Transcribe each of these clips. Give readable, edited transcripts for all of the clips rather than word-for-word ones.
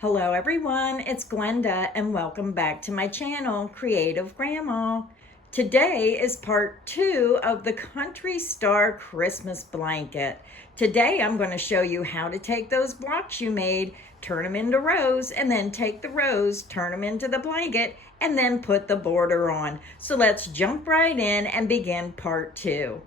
Hello everyone, it's Glenda and welcome back to my channel, Creative Grandma. Today is part 2 of the Country Star Christmas blanket. Today I'm going to show you how to take those blocks you made, turn them into rows, and then take the rows, turn them into the blanket, and then put the border on. So let's jump right in and begin part 2.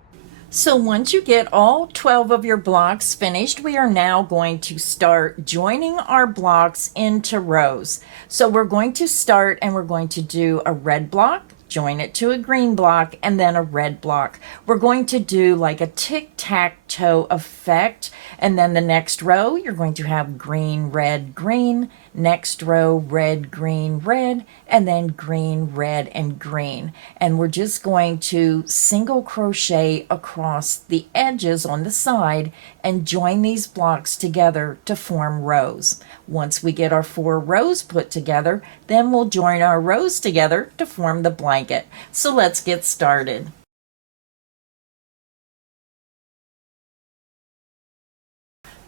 So once you get all 12 of your blocks finished, we are now going to start joining our blocks into rows. So we're going to start and we're going to do a red block, join it to a green block, and then a red block. We're going to do like a tic-tac-toe effect, and then the next row you're going to have green, red, green, next row red, green, red, and then green, red, and green. And we're just going to single crochet across the edges on the side and join these blocks together to form rows. Once we get our 4 rows put together, then we'll join our rows together to form the blanket. So let's get started.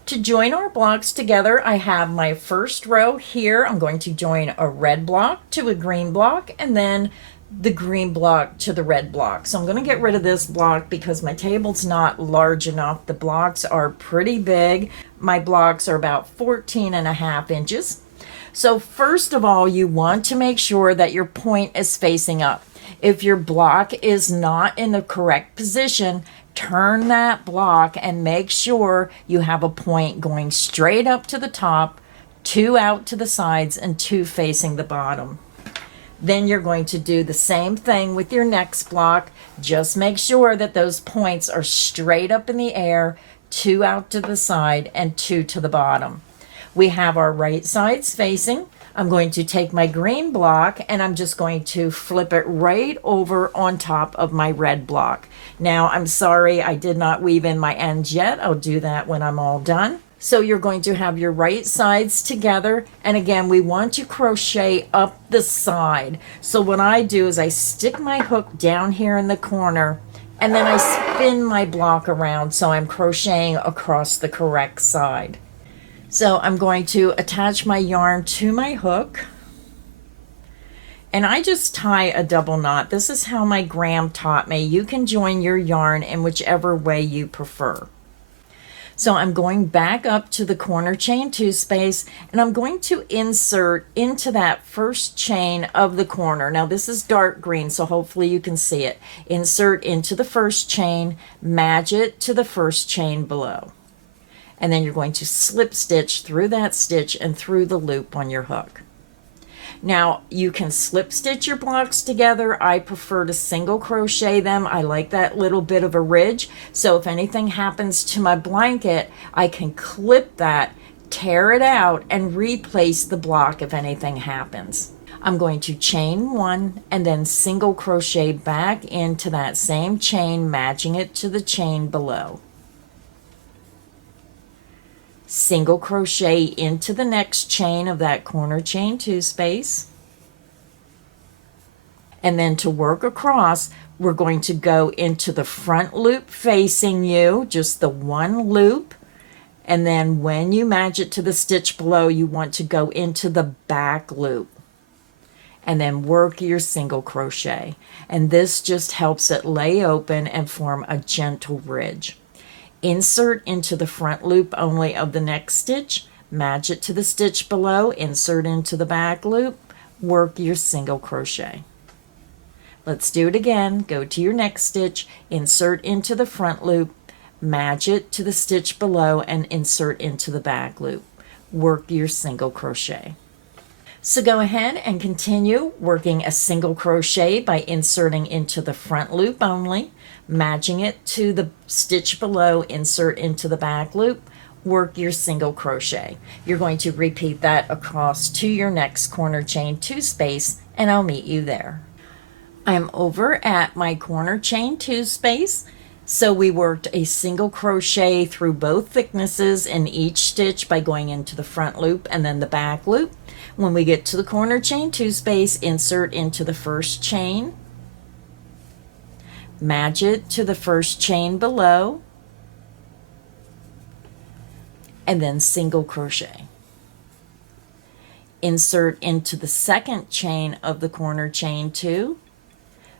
To join our blocks together, I have my first row here. I'm going to join a red block to a green block and then the green block to the red block. So I'm going to get rid of this block because my table's not large enough. The blocks are pretty big. My blocks are about 14.5 inches. So first of all, you want to make sure that your point is facing up. If your block is not in the correct position, turn that block and make sure you have a point going straight up to the top, 2 out to the sides, and 2 facing the bottom. Then you're going to do the same thing with your next block. Just make sure that those points are straight up in the air, 2 out to the side, and 2 to the bottom. We have our right sides facing. I'm going to take my green block and I'm just going to flip it right over on top of my red block. Now, I'm sorry I did not weave in my ends yet. I'll do that when I'm all done. So you're going to have your right sides together, and again, we want to crochet up the side. So what I do is I stick my hook down here in the corner and then I spin my block around so I'm crocheting across the correct side. So I'm going to attach my yarn to my hook and I just tie a double knot. This is how my gram taught me. You can join your yarn in whichever way you prefer. So I'm going back up to the corner chain 2 space and I'm going to insert into that first chain of the corner. Now this is dark green, so hopefully you can see it. Insert into the first chain, match it to the first chain below. And then you're going to slip stitch through that stitch and through the loop on your hook. Now you can slip stitch your blocks together. I prefer to single crochet them. I like that little bit of a ridge. So if anything happens to my blanket, I can clip that, tear it out, and replace the block if anything happens. I'm going to chain 1 and then single crochet back into that same chain, matching it to the chain below. Single crochet into the next chain of that corner chain 2 space. And then to work across, we're going to go into the front loop facing you, just the one loop. And then when you match it to the stitch below, you want to go into the back loop. And then work your single crochet. And this just helps it lay open and form a gentle ridge. Insert into the front loop only of the next stitch, match it to the stitch below, insert into the back loop, work your single crochet. Let's do it again. Go to your next stitch, insert into the front loop, match it to the stitch below, and insert into the back loop. Work your single crochet. So go ahead and continue working a single crochet by inserting into the front loop only, matching it to the stitch below, insert into the back loop, work your single crochet. You're going to repeat that across to your next corner chain 2 space, and I'll meet you there. I'm over at my corner chain 2 space. So we worked a single crochet through both thicknesses in each stitch by going into the front loop and then the back loop. When we get to the corner chain 2 space, insert into the first chain, match it to the first chain below, and then single crochet. insert into the second chain of the corner chain 2,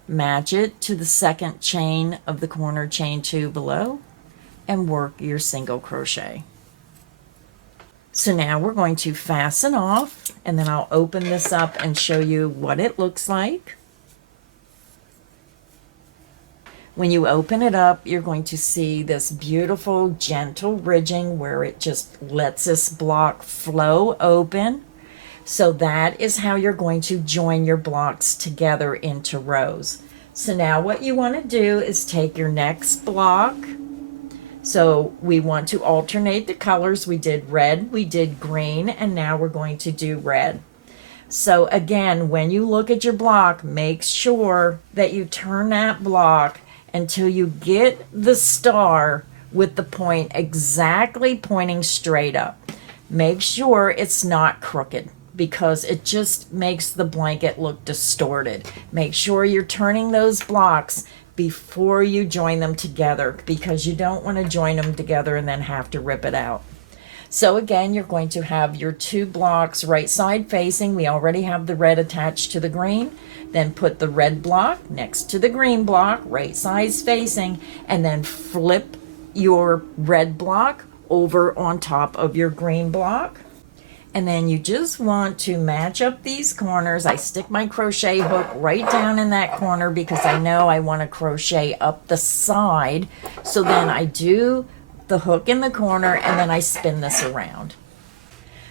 match it to the second chain of the corner chain 2 below, and work your single crochet. So now we're going to fasten off, and then I'll open this up and show you what it looks like. When you open it up, you're going to see this beautiful gentle ridging where it just lets this block flow open. So that is how you're going to join your blocks together into rows. So now what you want to do is take your next block. So we want to alternate the colors. We did red, we did green, and now we're going to do red. So again, when you look at your block, make sure that you turn that block until you get the star with the point exactly pointing straight up. Make sure it's not crooked because it just makes the blanket look distorted. Make sure you're turning those blocks before you join them together because you don't want to join them together and then have to rip it out. So again, you're going to have your 2 blocks right side facing. We already have the red attached to the green. Then put the red block next to the green block, right sides facing, and then flip your red block over on top of your green block. And then you just want to match up these corners. I stick my crochet hook right down in that corner because I know I want to crochet up the side. So then I do the hook in the corner and then I spin this around.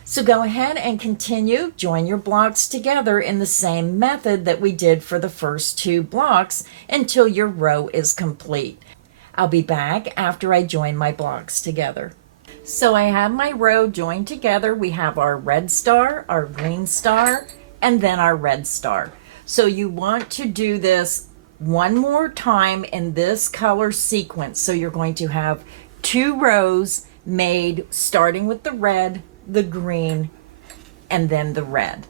So go ahead and continue, join your blocks together in the same method that we did for the first 2 blocks until your row is complete. I'll be back after I join my blocks together. So I have my row joined together. We have our red star, our green star, and then our red star. So you want to do this one more time in this color sequence. So you're going to have 2 rows made starting with the red, the green, and then the red.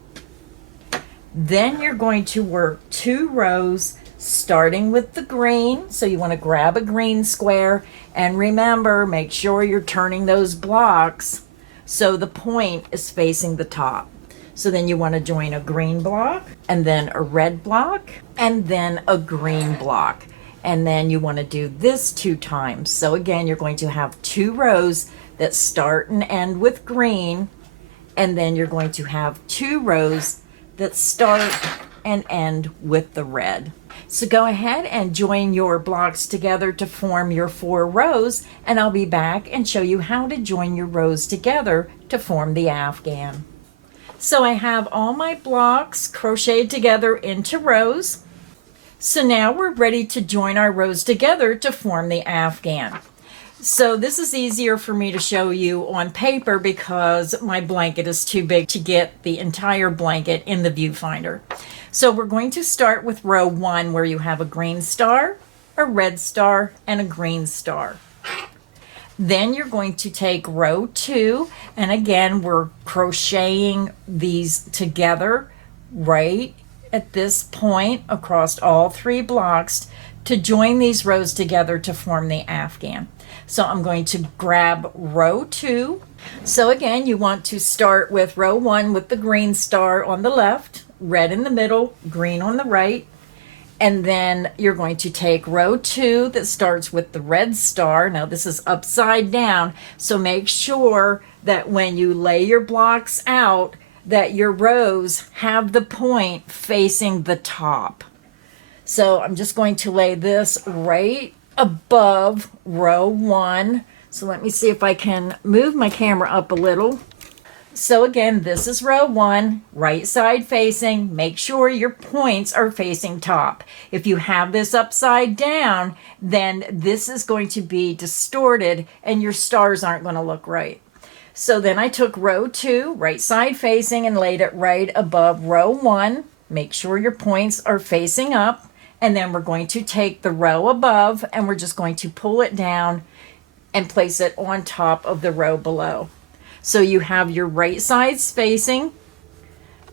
Then you're going to work 2 rows starting with the green. So you want to grab a green square and remember, make sure you're turning those blocks so the point is facing the top. So then you want to join a green block and then a red block and then a green block. And then you want to do this 2 times. So again, you're going to have 2 rows that start and end with green, and then you're going to have 2 rows that start and end with the red. So go ahead and join your blocks together to form your 4 rows, and I'll be back and show you how to join your rows together to form the afghan. So I have all my blocks crocheted together into rows. So now we're ready to join our rows together to form the afghan. So this is easier for me to show you on paper because my blanket is too big to get the entire blanket in the viewfinder. So we're going to start with row 1 where you have a green star, a red star, and a green star. Then you're going to take row 2, and again we're crocheting these together right at this point across all 3 blocks to join these rows together to form the afghan. So I'm going to grab row 2. So again, you want to start with row 1 with the green star on the left, red in the middle, green on the right. And then you're going to take row 2 that starts with the red star. Now this is upside down, so make sure that when you lay your blocks out that your rows have the point facing the top. So I'm just going to lay this right above row 1. So let me see if I can move my camera up a little. So again, this is row 1, right side facing. Make sure your points are facing top. If you have this upside down, then this is going to be distorted and your stars aren't going to look right. So then I took row 2, right side facing, and laid it right above row 1. Make sure your points are facing up. And then we're going to take the row above and we're just going to pull it down and place it on top of the row below. So you have your right sides facing,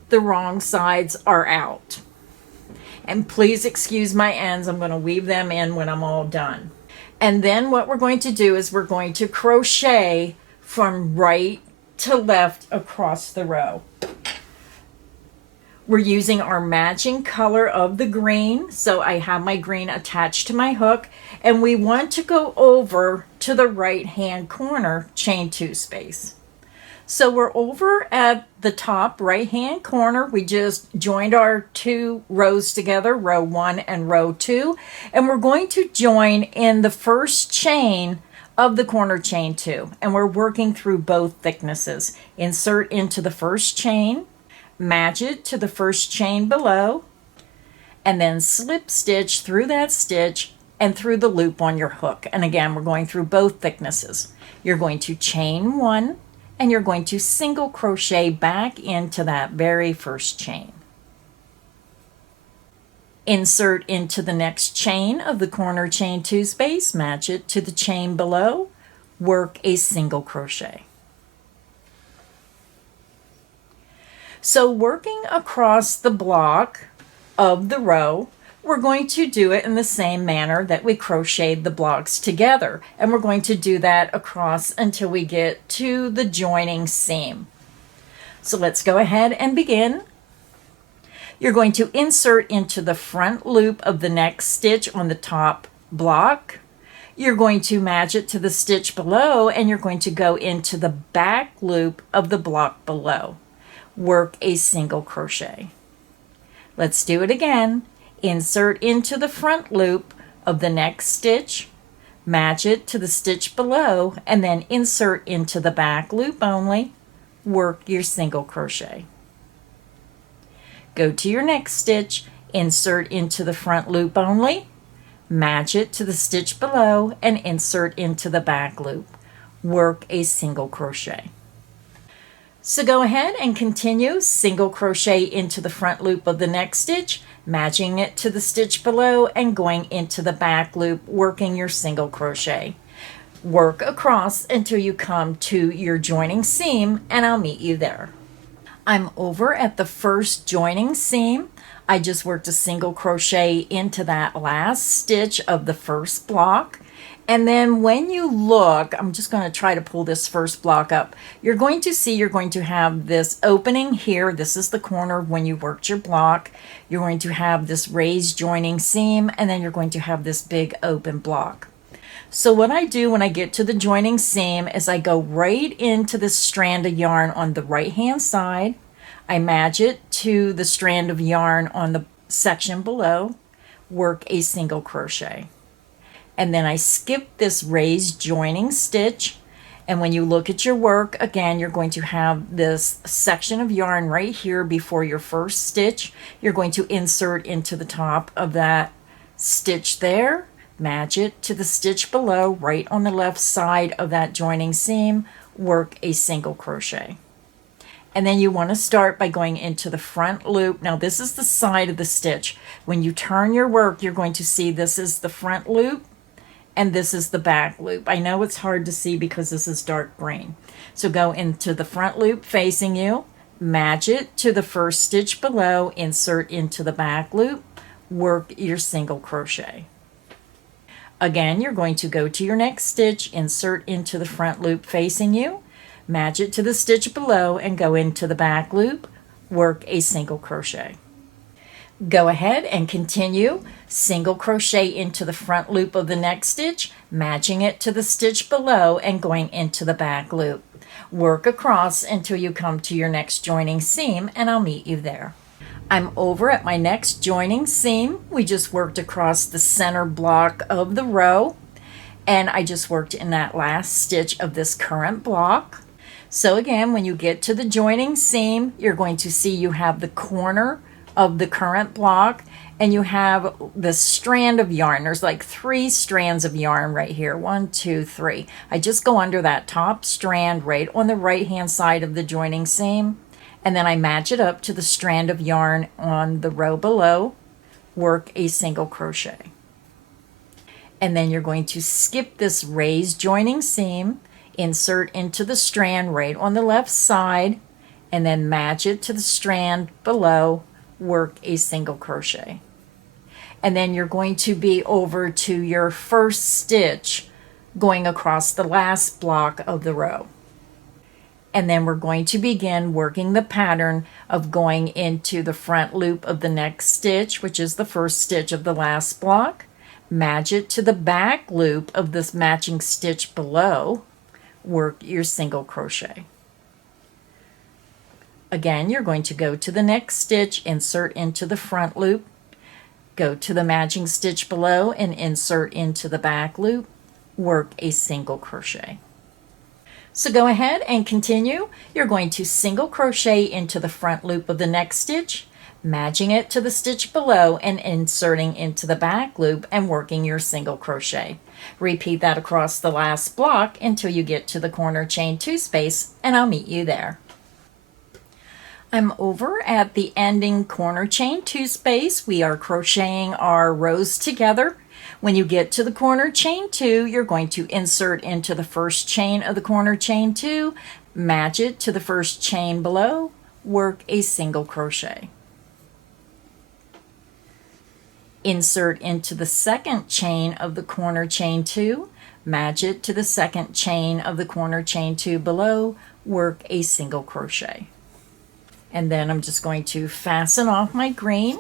the wrong sides are out. And please excuse my ends, I'm going to weave them in when I'm all done. And then what we're going to do is we're going to crochet from right to left across the row. We're using our matching color of the green. So I have my green attached to my hook, and we want to go over to the right hand corner, chain 2 space. So we're over at the top right hand corner. We just joined our 2 rows together, row 1 and row 2, and we're going to join in the first chain of the corner chain 2, and we're working through both thicknesses. Insert into the first chain, match it to the first chain below, and then slip stitch through that stitch and through the loop on your hook. And again, we're going through both thicknesses. You're going to chain 1, and you're going to single crochet back into that very first chain. Insert into the next chain of the corner chain 2 space, match it to the chain below, work a single crochet. So working across the block of the row, we're going to do it in the same manner that we crocheted the blocks together. And we're going to do that across until we get to the joining seam. So let's go ahead and begin. You're going to insert into the front loop of the next stitch on the top block. You're going to match it to the stitch below, and you're going to go into the back loop of the block below. Work a single crochet. Let's do it again. Insert into the front loop of the next stitch, match it to the stitch below, and then insert into the back loop only, work your single crochet. Go to your next stitch, insert into the front loop only, match it to the stitch below, and insert into the back loop, work a single crochet. So go ahead and continue, single crochet into the front loop of the next stitch, matching it to the stitch below and going into the back loop, working your single crochet. Work across until you come to your joining seam, and I'll meet you there. I'm over at the first joining seam. I just worked a single crochet into that last stitch of the first block. And then when you look, I'm just going to try to pull this first block up. You're going to see you're going to have this opening here. This is the corner when you worked your block. You're going to have this raised joining seam, and then you're going to have this big open block. So what I do when I get to the joining seam is I go right into this strand of yarn on the right hand side. I match it to the strand of yarn on the section below, work a single crochet. And then I skip this raised joining stitch, and when you look at your work, again, you're going to have this section of yarn right here before your first stitch. You're going to insert into the top of that stitch there, match it to the stitch below right on the left side of that joining seam, work a single crochet. And then you want to start by going into the front loop. Now this is the side of the stitch. When you turn your work, you're going to see this is the front loop and this is the back loop. I know it's hard to see because this is dark green. So go into the front loop facing you, match it to the first stitch below, insert into the back loop, work your single crochet. Again, you're going to go to your next stitch, insert into the front loop facing you, match it to the stitch below, and go into the back loop, work a single crochet. Go ahead and continue, single crochet into the front loop of the next stitch, matching it to the stitch below and going into the back loop. Work across until you come to your next joining seam, and I'll meet you there. I'm over at my next joining seam. We just worked across the center block of the row, and I just worked in that last stitch of this current block. So again, when you get to the joining seam, you're going to see you have the corner of the current block, and you have the strand of yarn. There's like 3 strands of yarn right here. 1, 2, 3. I just go under that top strand right on the right hand side of the joining seam, and then I match it up to the strand of yarn on the row below, work a single crochet. And then you're going to skip this raised joining seam, insert into the strand right on the left side, and then match it to the strand below, work a single crochet. And then you're going to be over to your first stitch going across the last block of the row. And then we're going to begin working the pattern of going into the front loop of the next stitch, which is the first stitch of the last block. Match it to the back loop of this matching stitch below. Work your single crochet. Again, you're going to go to the next stitch, insert into the front loop, go to the matching stitch below and insert into the back loop, work a single crochet. So go ahead and continue. You're going to single crochet into the front loop of the next stitch, matching it to the stitch below and inserting into the back loop and working your single crochet. Repeat that across the last block until you get to the corner chain 2 space, and I'll meet you there. I'm over at the ending corner chain 2 space. We are crocheting our rows together. When you get to the corner chain 2, you're going to insert into the first chain of the corner chain 2, match it to the first chain below, work a single crochet. Insert into the second chain of the corner chain 2, match it to the second chain of the corner chain 2 below, work a single crochet. And then I'm just going to fasten off my green.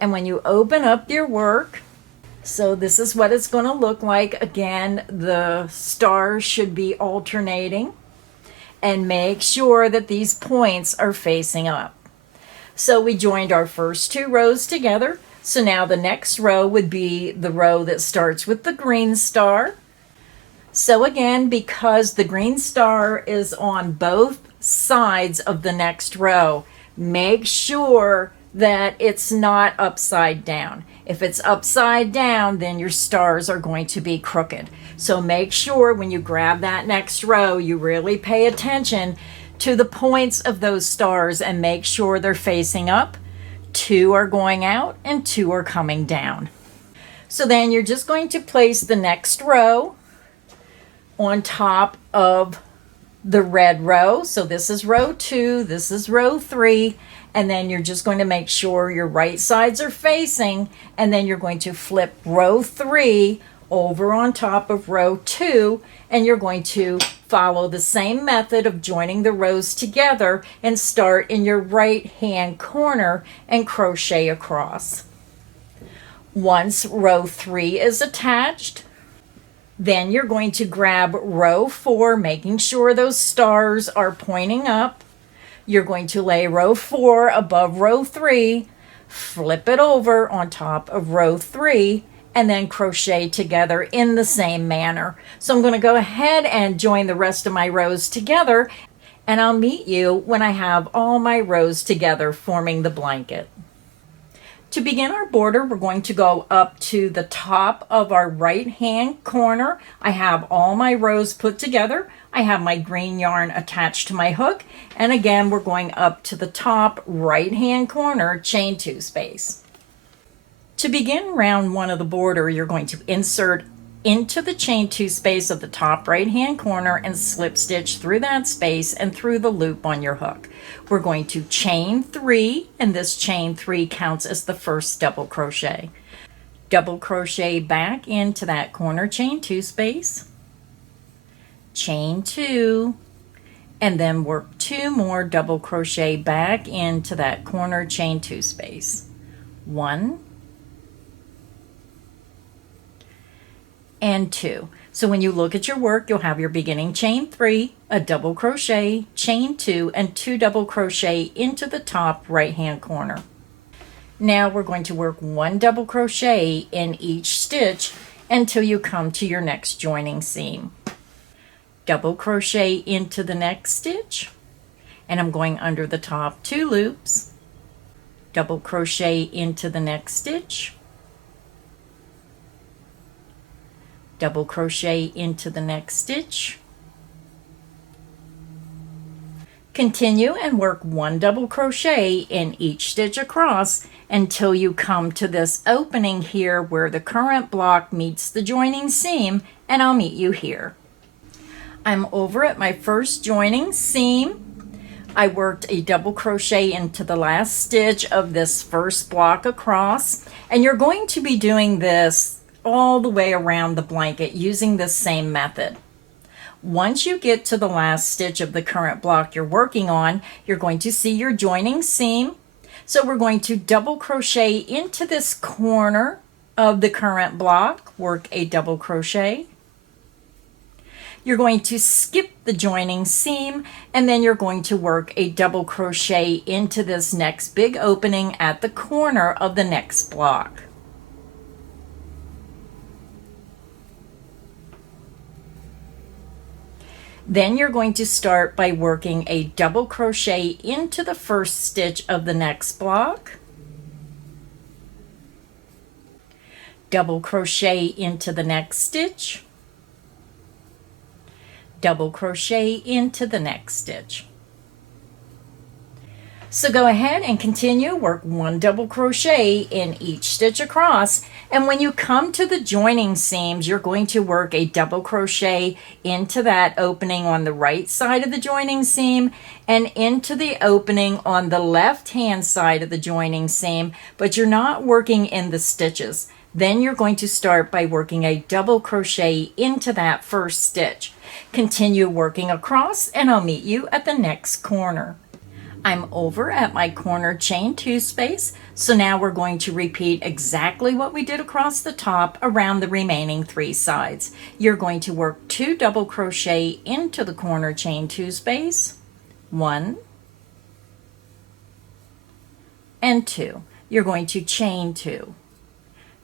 And when you open up your work, so this is what it's going to look like. Again, the stars should be alternating. And make sure that these points are facing up. So we joined our first 2 rows together. So now the next row would be the row that starts with the green star. So again, because the green star is on both sides of the next row, make sure that it's not upside down. If it's upside down, then your stars are going to be crooked. So make sure when you grab that next row, you really pay attention to the points of those stars and make sure they're facing up. 2 are going out and 2 are coming down. So then you're just going to place the next row on top of the red row. So this is row 2, this is row 3, and then you're just going to make sure your right sides are facing, and then you're going to flip row 3 over on top of row 2, and you're going to follow the same method of joining the rows together and start in your right hand corner and crochet across. Once row 3 is attached, then you're going to grab row 4, making sure those stars are pointing up. You're going to lay row 4 above row 3, flip it over on top of row 3, and then crochet together in the same manner. So I'm going to go ahead and join the rest of my rows together, and I'll meet you when I have all my rows together forming the blanket. To begin our border, we're going to go up to the top of our right hand corner. I have all my rows put together. I have my green yarn attached to my hook. And again, we're going up to the top right hand corner, chain 2 space. To begin round 1 of the border, you're going to insert into the chain 2 space of the top right hand corner and slip stitch through that space and through the loop on your hook. We're going to chain 3, and this chain 3 counts as the first double crochet. Double crochet back into that corner chain 2 space, chain 2, and then work 2 more double crochet back into that corner chain 2 space. 1 and 2. So when you look at your work, you'll have your beginning chain 3, a double crochet, chain 2, and 2 double crochet into the top right hand corner. Now we're going to work 1 double crochet in each stitch until you come to your next joining seam. Double crochet into the next stitch, and I'm going under the top 2 loops. Double crochet into the next stitch, double crochet into the next stitch, continue and work 1 double crochet in each stitch across until you come to this opening here where the current block meets the joining seam, and I'll meet you here. I'm over at my first joining seam. I worked a double crochet into the last stitch of this first block across, and you're going to be doing this all the way around the blanket using this same method. Once you get to the last stitch of the current block you're working on, you're going to see your joining seam. So we're going to double crochet into this corner of the current block, work a double crochet. You're going to skip the joining seam, and then you're going to work a double crochet into this next big opening at the corner of the next block. Then you're going to start by working a double crochet into the first stitch of the next block, double crochet into the next stitch, double crochet into the next stitch. So go ahead and continue, work one double crochet in each stitch across, and when you come to the joining seams, you're going to work a double crochet into that opening on the right side of the joining seam and into the opening on the left hand side of the joining seam, but you're not working in the stitches. Then you're going to start by working a double crochet into that first stitch. Continue working across, and I'll meet you at the next corner. I'm over at my corner chain 2 space, so now we're going to repeat exactly what we did across the top around the remaining 3 sides. You're going to work 2 double crochet into the corner chain 2 space, 1 and 2. You're going to chain 2.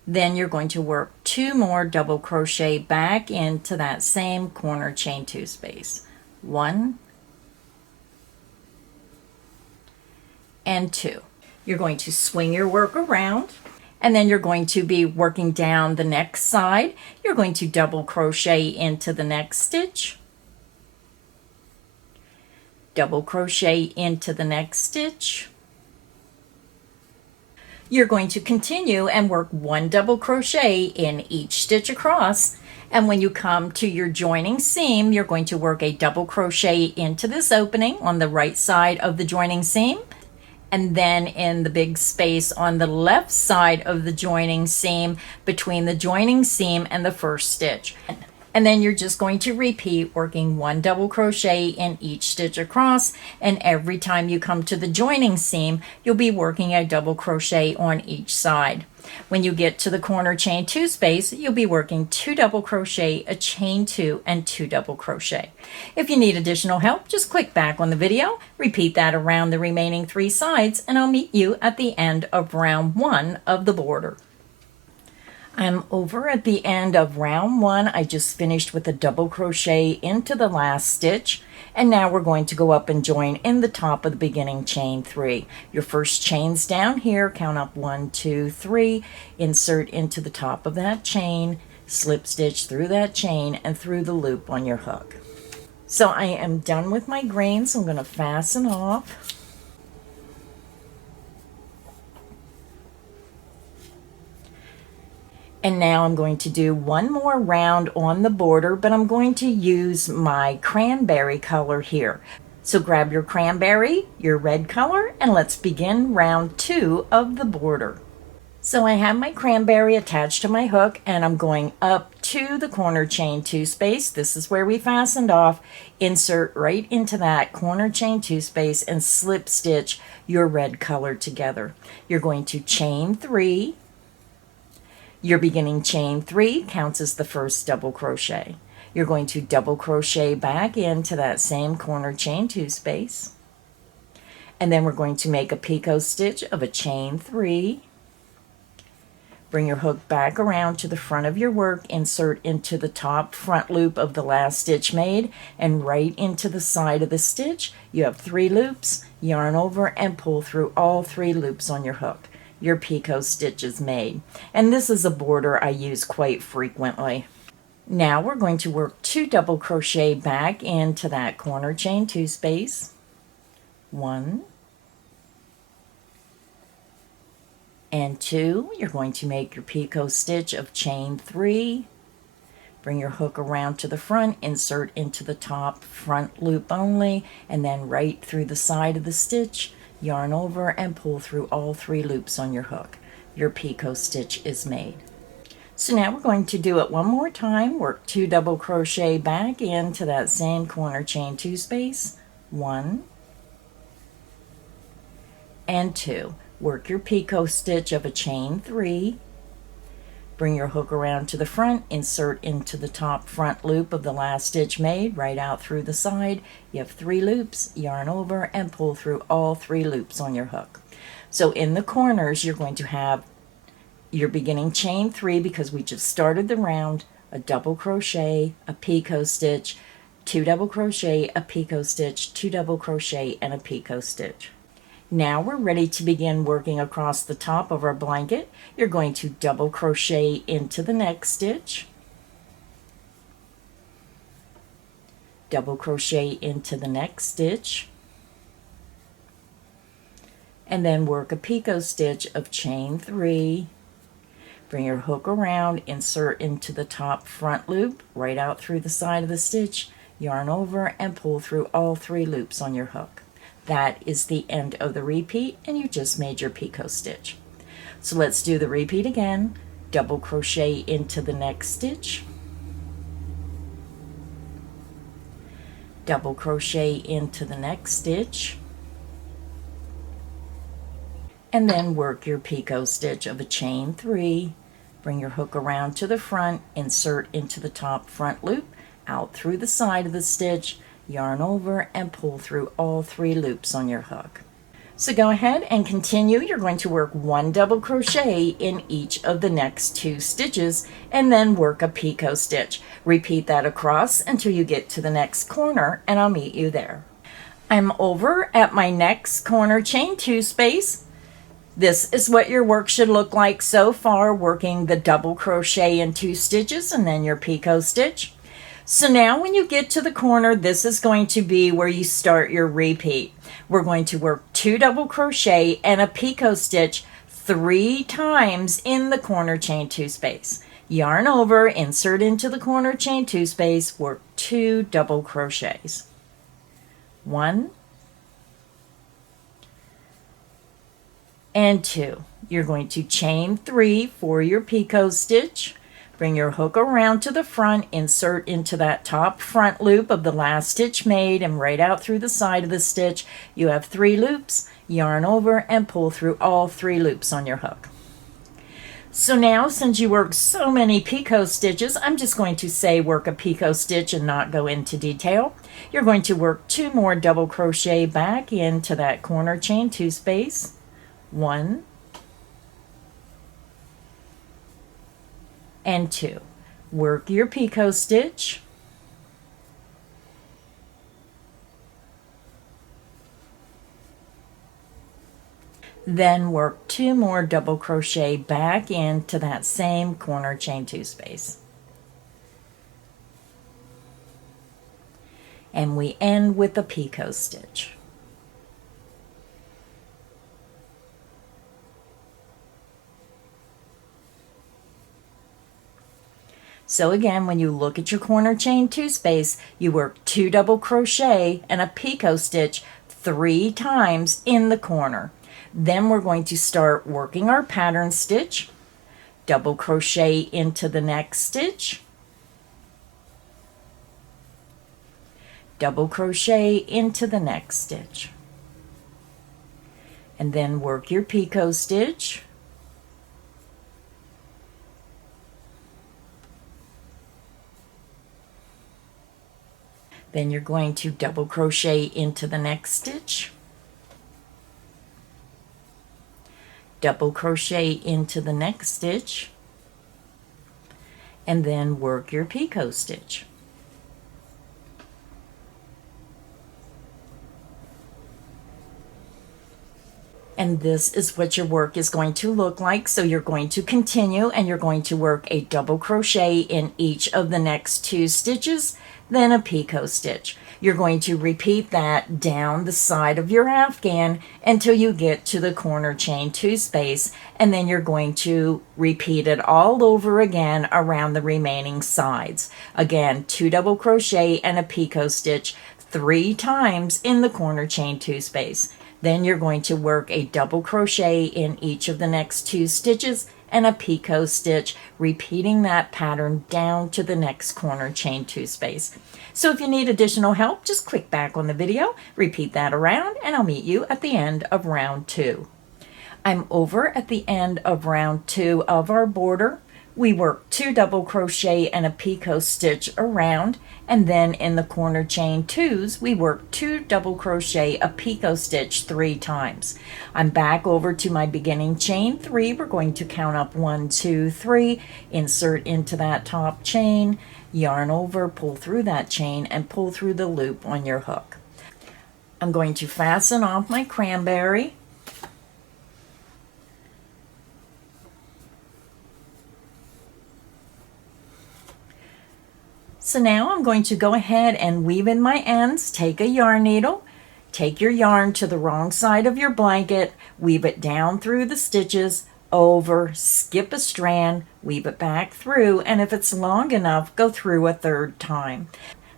Then you're going to work 2 more double crochet back into that same corner chain 2 space, 1 and 2. You're going to swing your work around, and then you're going to be working down the next side. You're going to double crochet into the next stitch, double crochet into the next stitch. You're going to continue and work 1 double crochet in each stitch across, and when you come to your joining seam, you're going to work a double crochet into this opening on the right side of the joining seam, and then in the big space on the left side of the joining seam between the joining seam and the first stitch. And then you're just going to repeat working 1 double crochet in each stitch across, and every time you come to the joining seam, you'll be working a double crochet on each side. When you get to the corner chain 2 space, you'll be working 2 double crochet, a chain 2, and 2 double crochet. If you need additional help, just click back on the video, repeat that around the remaining 3 sides, and I'll meet you at the end of round 1 of the border. I'm over at the end of round 1. I just finished with a double crochet into the last stitch, and now we're going to go up and join in the top of the beginning chain 3. Your first chain's down here, count up 1, 2, 3, insert into the top of that chain, slip stitch through that chain and through the loop on your hook. So I am done with my grains. I'm going to fasten off. And now I'm going to do one more round on the border, but I'm going to use my cranberry color here. So grab your cranberry, your red color, and let's begin round 2 of the border. So I have my cranberry attached to my hook, and I'm going up to the corner chain 2 space. This is where we fastened off. Insert right into that corner chain 2 space and slip stitch your red color together. You're going to chain 3. Your beginning chain 3 counts as the first double crochet. You're going to double crochet back into that same corner chain 2 space. And then we're going to make a picot stitch of a chain 3. Bring your hook back around to the front of your work, insert into the top front loop of the last stitch made, and right into the side of the stitch. You have 3 loops, yarn over and pull through all 3 loops on your hook. Your picot stitch is made. And this is a border I use quite frequently. Now we're going to work 2 double crochet back into that corner chain 2 space. 1 and 2. You're going to make your picot stitch of chain 3. Bring your hook around to the front, insert into the top front loop only, and then right through the side of the stitch. Yarn over and pull through all 3 loops on your hook. Your picot stitch is made. So now we're going to do it one more time. Work 2 double crochet back into that same corner chain 2 space. 1 and 2. Work your picot stitch of a chain 3. Bring your hook around to the front, insert into the top front loop of the last stitch made, right out through the side. You have 3 loops, yarn over, and pull through all 3 loops on your hook. So in the corners, you're going to have your beginning chain 3 because we just started the round, a double crochet, a picot stitch, 2 double crochet, a picot stitch, 2 double crochet, and a picot stitch. Now we're ready to begin working across the top of our blanket. You're going to double crochet into the next stitch, double crochet into the next stitch, and then work a picot stitch of chain 3. Bring your hook around, insert into the top front loop, right out through the side of the stitch, yarn over, and pull through all 3 loops on your hook. That is the end of the repeat, and you just made your picot stitch. So let's do the repeat again. Double crochet into the next stitch, double crochet into the next stitch, and then work your picot stitch of a chain 3. Bring your hook around to the front, insert into the top front loop, out through the side of the stitch, yarn over, and pull through all 3 loops on your hook. So go ahead and continue. You're going to work 1 double crochet in each of the next 2 stitches and then work a picot stitch. Repeat that across until you get to the next corner, and I'll meet you there. I'm over at my next corner chain 2 space. This is what your work should look like so far, working the double crochet in 2 stitches and then your picot stitch. So now when you get to the corner, this is going to be where you start your repeat. We're going to work 2 double crochet and a picot stitch 3 times in the corner chain 2 space. Yarn over, insert into the corner chain 2 space, work 2 double crochets. 1 and 2. You're going to chain 3 for your picot stitch. Bring your hook around to the front, insert into that top front loop of the last stitch made, and right out through the side of the stitch. You have 3 loops, yarn over, and pull through all 3 loops on your hook. So now, since you worked so many picot stitches, I'm just going to say work a picot stitch and not go into detail. You're going to work 2 more double crochet back into that corner chain 2 space. 1 and 2. Work your picot stitch, then work 2 more double crochet back into that same corner chain 2 space. And we end with a picot stitch. So again, when you look at your corner chain 2 space, you work 2 double crochet and a picot stitch 3 times in the corner. Then we're going to start working our pattern stitch, double crochet into the next stitch, double crochet into the next stitch, and then work your picot stitch, then you're going to double crochet into the next stitch, double crochet into the next stitch, and then work your picot stitch. And this is what your work is going to look like. So you're going to continue and you're going to work a double crochet in each of the next 2 stitches, then a picot stitch. You're going to repeat that down the side of your afghan until you get to the corner chain 2 space, and then you're going to repeat it all over again around the remaining sides. Again, 2 double crochet and a picot stitch 3 times in the corner chain 2 space. Then you're going to work a double crochet in each of the next 2 stitches and a picot stitch, repeating that pattern down to the next corner chain 2 space. So if you need additional help, just click back on the video, repeat that around, and I'll meet you at the end of round 2. I'm over at the end of round 2 of our border. We work 2 double crochet and a picot stitch around, and then in the corner chain 2s we work 2 double crochet, a picot stitch 3 times. I'm back over to my beginning chain 3. We're going to count up 1, 2, 3, insert into that top chain, yarn over, pull through that chain, and pull through the loop on your hook. I'm going to fasten off my cranberry. So now I'm going to go ahead and weave in my ends. Take a yarn needle, take your yarn to the wrong side of your blanket, weave it down through the stitches, over, skip a strand, weave it back through, and if it's long enough, go through a 3rd time.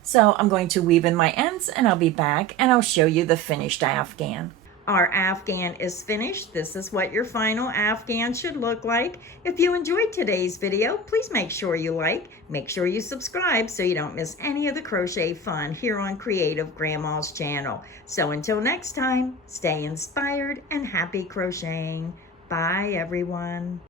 So I'm going to weave in my ends and I'll be back and I'll show you the finished afghan. Our afghan is finished. This is what your final afghan should look like. If you enjoyed today's video, please make sure you like, make sure you subscribe so you don't miss any of the crochet fun here on Creative Grandma's channel. So until next time, stay inspired and happy crocheting. Bye everyone.